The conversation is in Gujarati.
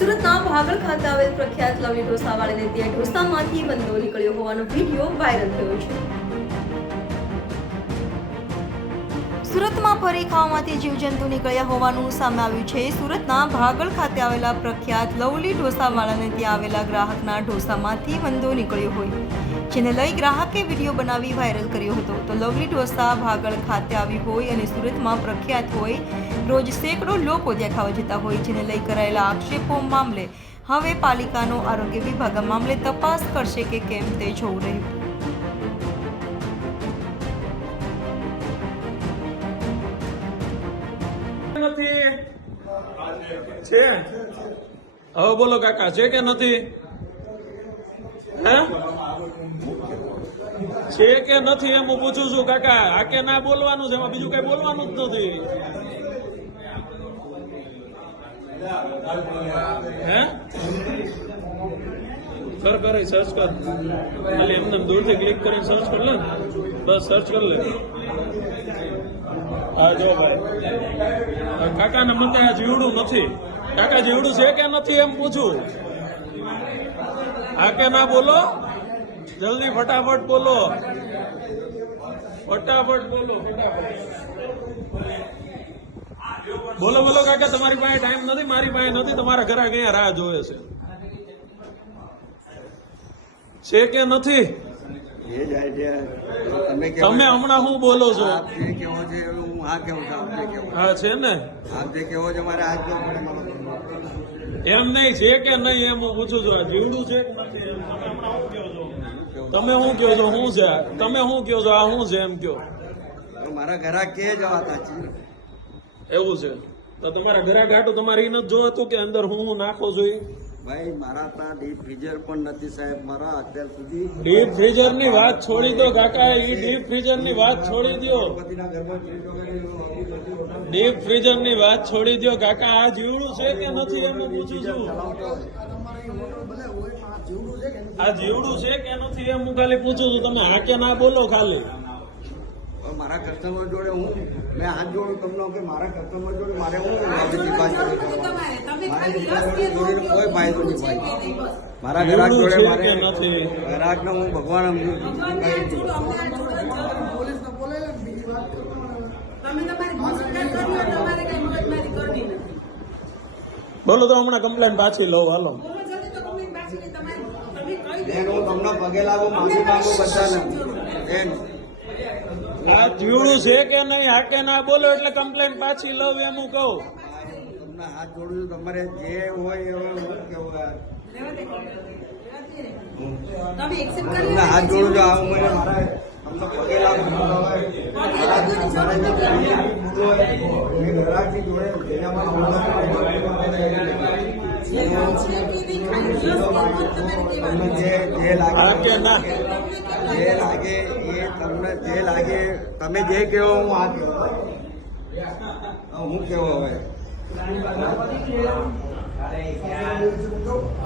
સુરતના ભાગળ ખાતે આવેલ પ્રખ્યાત લવલી ઢોસાવાળાને ત્યાં ઢોસામાંથી બંધો નીકળ્યો હોવાનો વિડીયો વાયરલ થયો છે. સુરતમાં ફરી ખાવામાંથી જીવજંતુ નીકળ્યા હોવાનું સામે આવ્યું છે. સુરતના ભાગળ ખાતે આવેલા પ્રખ્યાત લવલી ઢોસાવાળાને ત્યાં આવેલા ગ્રાહકના ઢોસામાંથી બંધો નીકળ્યો હોય, જેને લઈ ગ્રાહકે વિડીયો બનાવી વાયરલ કર્યો હતો. તો લવલી ઢોસા ભાગળ ખાતે આવી હોય અને સુરતમાં પ્રખ્યાત હોય, રોજ સેંકડો લોકો ત્યાં ખાવા જતા હોય, જેને લઈ કરાયેલા આક્ષેપો મામલે હવે પાલિકાનો આરોગ્ય વિભાગ આ મામલે તપાસ કરશે કે કેમ તે જોવું રહ્યું. નથી છે. હવે બોલો કાકા, છે કે નથી? હે છે કે નથી એમ હું પૂછું છું કાકા. આ કે ના બોલવાનું છે, એમાં બીજું કઈ બોલવાનું જ નથી. હે કર કરે સર્ચ કર, એટલે એમને દૂરથી ક્લિક કરીને સર્ચ કર લે, બસ સર્ચ કર લે. હા જો ભાઈ, કાકા ને મને આ જીવડું નથી. કાકા જીવડું છે કે નથી એમ પૂછું. હા કે ના બોલો, જલ્દી ફટાફટ બોલો, ફટાફટ બોલો, બોલો બોલો કાકા. તમારી પાસે ટાઈમ નથી, મારી પાસે નથી. તમારા ઘરે અહીંયા રાહ જોવે છે કે નથી? તમે હમણાં શું બોલો છો? હા છે ને, એમ નહીં છે કે નહીં એમ હું પૂછું છું. જીવડું છે તમે શું કહો છો? શું છે તમે શું કહો છો? આ શું છે એમ કહો. મારા ઘરા કે જવાતા છે એવું છે તો તમારા ઘરા ગાટો તમારે એ નથી જોવાતું કે અંદર હું નાખો જોઈએ? ભાઈ મારા ત્યાં ડીપ ફ્રીઝર પણ નથી સાહેબ. મારા અત્યાર સુધી ડીપ ફ્રીઝર ની વાત છોડી દો કાકા, એ ડીપ ફ્રીઝર ની વાત છોડી દો. ડીપ ફ્રીઝર ની વાત છોડી દો કાકા. આ જીવડું છે કે નથી એમ હું પૂછું છું. આ જીવડું છે કે નથી એમ હું ખાલી પૂછું છું. તમે હા કે ના બોલો ખાલી. મારા કસ્ટમર જોડે હું મેં હાથ જોડું તમને કે મારા કસ્ટમર જોડે મારે હું કોઈ ફાયદો નહીં ભાઈ. મારા ગ્રાહક જોડે મારે ગ્રાહકને હું ભગવાન સમજુ છું. બોલો તો હમણાં કમ્પ્લેન પાછી લો. હાલો હું તમને પગે લાગુ, માફી માંગુ બધાને. આ જીવડું છે કે નહીં, હા કે ના બોલો એટલે કમ્પ્લેન પાછી લઉં એમ હું કહું. તમને હાથ જોડું છું, તમારે જે હોય એ કેવું તમને હાથ જોડું છું. આવું મને મારા તમને પગે લાગુ ઘરાકની જોડે જે લાગે એ તમને જે લાગે તમે જે કહો હું આ કહો. હું કેવો હવે